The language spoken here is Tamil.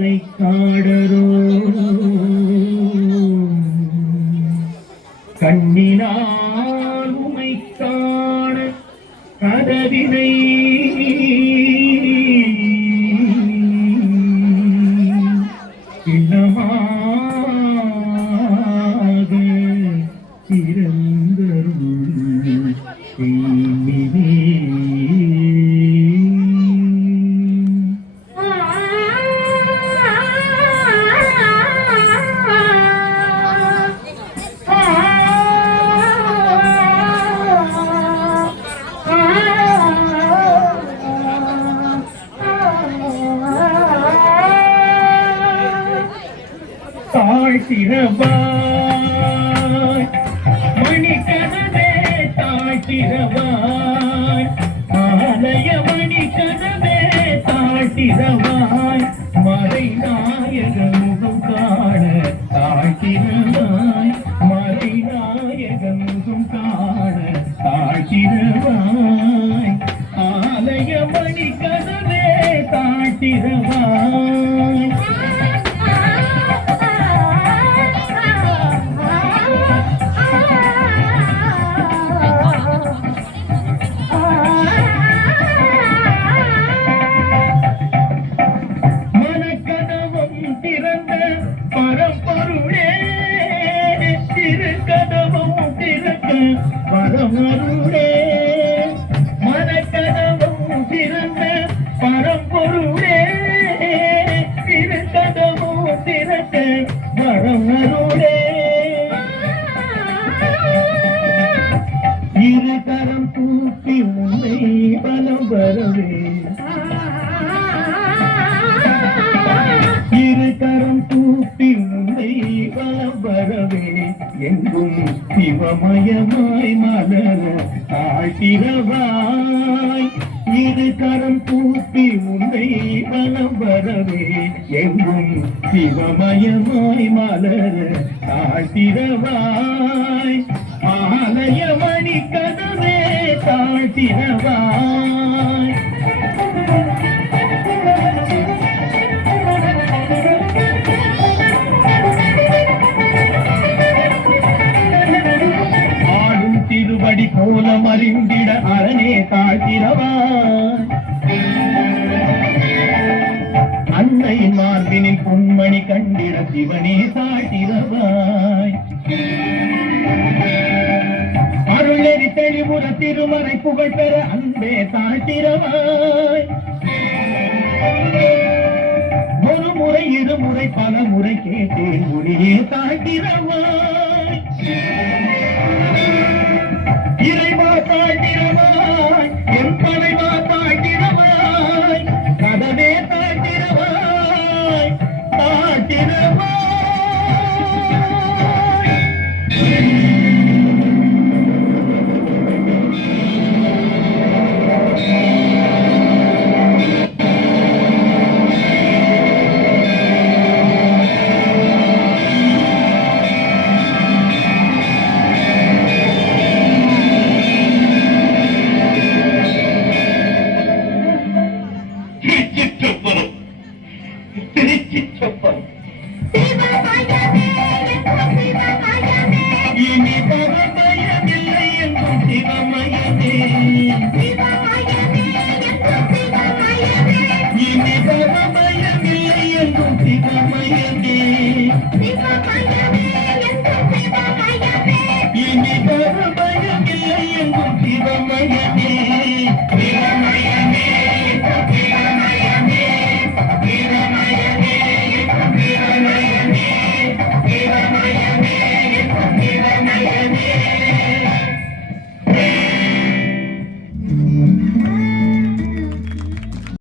கரை காடரோ கண்ணினால் உமை காண கதவினை இன்னமாக திறந்தருள் தாழ்த்திரவாய் மணிக்கனவே தாழ்த்திரவாய் ஆலய மணிக்கனவே தாழ்த்திரவாய் மறை நாயக முகம் காண தாழ்த்திரவாய் மறை நாயக முகம் காண தாழ்த்திரவாய் ஆலய மணிக்கனவே தாழ்த்திரவாய் பரமருளே மனக்கதவும் திறந்த பரம்பொருளே திருக்கதவும் திறக்க பரமருளே இருகரம் தூக்கி உன்னை பலம் வரவே இருகரம் தூக்கி உன்னை பலம் வரவே எங்கும் சிவமயமாய் மலர தாழ்த்திரவாய் இரு கரம் கூப்பி உன்னை பலம் வரவே எங்கும் சிவமயமாய் மலர தாழ்த்திரவாய் ஆலய மணி கதவே தாழ்த்திரவாய் திருவடி போல மறிந்திட அரணே தாழ்த்திரவாய் அன்னை மார்பினில் பொன்மணி கண்டிட சிவனே தாழ்த்திரவாய் அருளெறி தெளிவுற திருமறை புகழ் பெற அன்பே தாழ்த்திரவாய் ஒரு முறை இருமுறை பல முறை கேட்டேன் மொழியே தாழ்த்திரவாய் இறைவா தாழ்த்திரவாய் என் தலைவா தாழ்த்திரவாய் கதவே தாழ்த்திரவாய் தாழ்த்திரவாய் சிவமயமே